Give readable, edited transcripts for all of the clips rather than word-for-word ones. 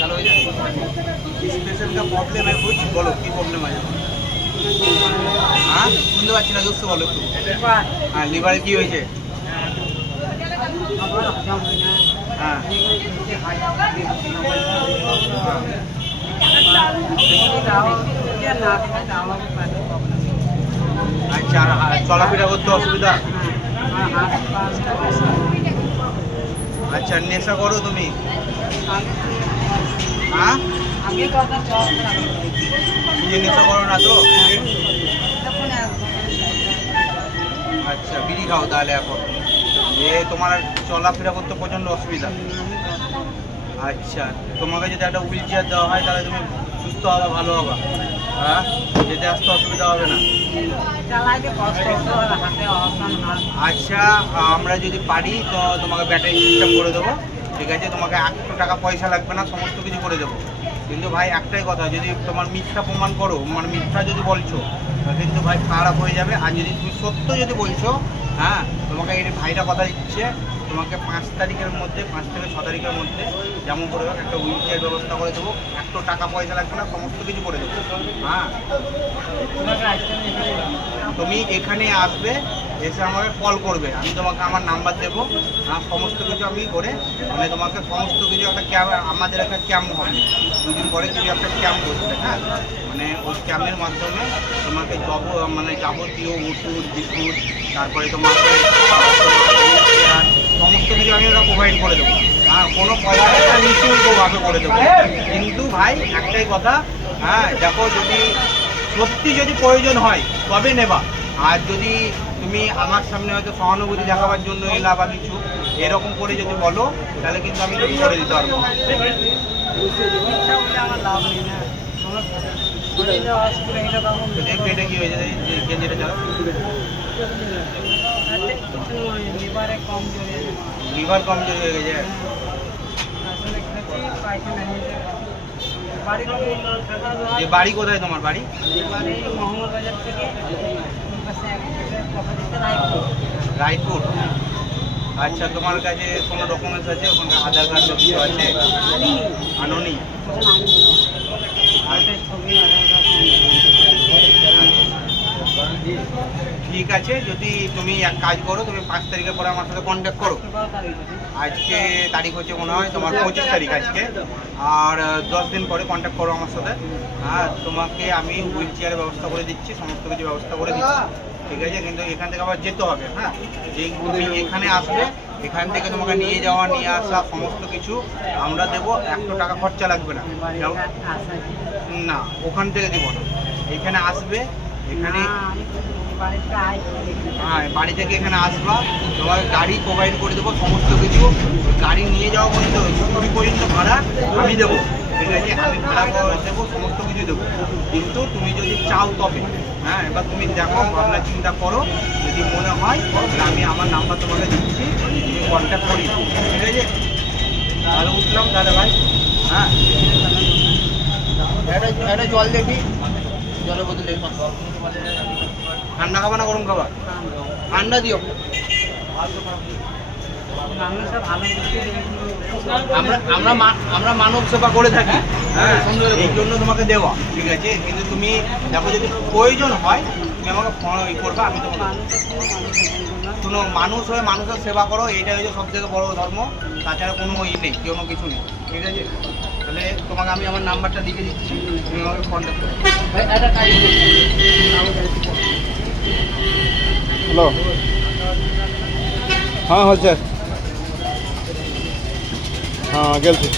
चलो पेशेंट का प्रॉब्लम है कुछ बोलो की प्रॉब्लम है हाँ শুনতে পাচ্ছি না দোস্ত বলো একটু হ্যাঁ লিভারে কি হয়েছে হ্যাঁ আচ্ছা চলাফেরা করতে অসুবিধা আচ্ছা নেশা করো তুমি হ্যাঁ নেশা করো না তো আচ্ছা বিড়ি খাও তাহলে এখন যে তোমার চলাফেরা করতে প্রচণ্ড অসুবিধা আচ্ছা তোমাকে যদি একটা হুইল চেয়ার দেওয়া হয় তাহলে তুমি সুস্থ হবে ভালো হবে হ্যাঁ যেতে আসতে অসুবিধা হবে না আচ্ছা আমরা যদি পারি তো তোমাকে ব্যাটারি সিস্টেম করে দেবো ঠিক আছে তোমাকে 100 টাকা পয়সা লাগবে না সমস্ত কিছু করে দেবো কিন্তু ভাই একটাই কথা যদি তোমার মিথ্যা প্রমাণ করো মানে মিথ্যা যদি বলছো কিন্তু ভাই খারাপ হয়ে যাবে আর যদি তুমি সত্য যদি বলছো হ্যাঁ তোমাকে এই ভাইটা কথা দিচ্ছে তোমাকে 5 তারিখের মধ্যে 5 থেকে 6 তারিখের মধ্যে যেমন করে হোক একটা হুইল চেয়ার ব্যবস্থা করে দেবো 100 টাকা পয়সা লাগবে না সমস্ত কিছু করে দেবো হ্যাঁ তুমি এখানে আসবে এসে আমাকে কল করবে আমি তোমাকে আমার নাম্বার দেবো সমস্ত কিছু আমি করে মানে তোমাকে সমস্ত কিছু একটা ক্যাম্প আমাদের একটা ক্যাম্প হবে 2 দিন পরে কিছু একটা ক্যাম্প বসবে হ্যাঁ মানে ওই ক্যাম্পের মাধ্যমে তোমাকে মানে যাবতীয় ওষুধ বিস্কুট তারপরে তোমাকে সমস্ত কিছু আমি ওরা প্রোভাইড করে দেবো হ্যাঁ কোনো পয়সা নিঃশুল্কভাবে করে দেবো কিন্তু ভাই একটাই কথা হ্যাঁ দেখো যদি সত্যি যদি প্রয়োজন হয় তবে নেবা আর যদি তুমি আমার সামনে হয়তো সহানুভূতি দেখাবার জন্য এলা বা কিছু এরকম করে যদি বলো তাহলে কিন্তু আমি তুমি করে দিতে পারবো পেটে কি হয়েছে গেঞ্জিটা চালা লিভার কমজোরি হয়ে গেছে যে বাড়ি কোথায় তোমার বাড়ি রায়পুর আচ্ছা তোমার কাছে কোনো ডকুমেন্টস আছে ওখানে আধার কার্ড কিছু আছে আনোনি ঠিক আছে যদি তুমি এক কাজ করো তুমি 5 তারিখের পরে আমার সাথে কন্ট্যাক্ট করো আজকে তারিখ হচ্ছে মনে হয় তোমার 25 তারিখ আজকে আর 10 দিন পরে কন্ট্যাক্ট করো আমার সাথে হ্যাঁ তোমাকে আমি হুইল চেয়ারের ব্যবস্থা করে দিচ্ছি সমস্ত কিছু ব্যবস্থা করে দিচ্ছি ঠিক আছে কিন্তু এখান থেকে আবার যেতে হবে হ্যাঁ যে তুমি এখানে আসবে এখান থেকে তোমাকে নিয়ে যাওয়া নিয়ে আসা সমস্ত কিছু আমরা দেবো 100 টাকা খরচা লাগবে না না ওখান থেকে দেবো না এখানে আসবে এখানে হ্যাঁ বাড়ি থেকে এখানে আসবা তোমাকে গাড়ি প্রোভাইড করে দেবো সমস্ত কিছু গাড়ি নিয়ে যাওয়া পর্যন্ত ছুটি পর্যন্ত ভাড়া আমি দেবো ঠিক আছে আমি ভাড়া দেবো সমস্ত কিছু দেবো কিন্তু তুমি যদি চাও তবে হ্যাঁ এবার তুমি দেখো ভাবনা চিন্তা করো যদি মনে হয় তাহলে আমি আমার নাম্বার তোমাকে দিচ্ছি তুমি কন্ট্যাক্ট করি ঠিক আছে তাহলে উঠলাম তাহলে ভাই হ্যাঁ একটা জল দেখি জলের বোতল দেখি ঠান্ডা খাবা না গরম খাবা ঠান্ডা দিও আমরা মানব সেবা করে থাকি হ্যাঁ এই জন্য তোমাকে দেওয়া ঠিক আছে কিন্তু তুমি দেখো যদি প্রয়োজন হয় তুমি আমাকে ফোন করবা আমি তোমাকে শোনো মানুষ হয়ে মানুষের সেবা করো এইটাই হচ্ছে সব থেকে বড় ধর্ম তাছাড়া কোনো নেই কোনো কিছু নেই ঠিক আছে তাহলে তোমাকে আমি আমার নাম্বারটা লিখে দিচ্ছি তুমি আমাকে কন্ট্যাক্ট করো হ্যালো हाँ हाँ सर हाँ गलती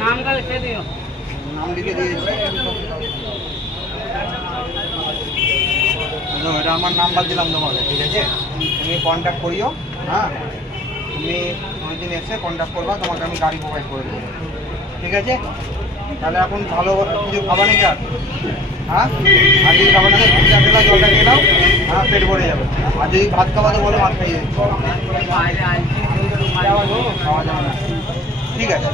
নামটা লিখে দিও নাম লিখে দিয়েছি এটা আমার নাম্বার দিলাম তোমাকে ঠিক আছে তুমি কন্ট্যাক্ট করিও হ্যাঁ তুমি ওই দিন এসে কন্ট্যাক্ট করবা তোমাকে আমি গাড়ি প্রোভাইড করে দেবো ঠিক আছে তাহলে এখন ভালো কিছু খাবা নাকি আর? হ্যাঁ, আর যদি খাবার না খাই জলটা খেয়ে নাও, হ্যাঁ পেট ভরে যাবে। আর যদি ভাত খাওয়া তো বলো ভাত খাইয়ে দিচ্ছি। খাওয়া যাবে না, ঠিক আছে।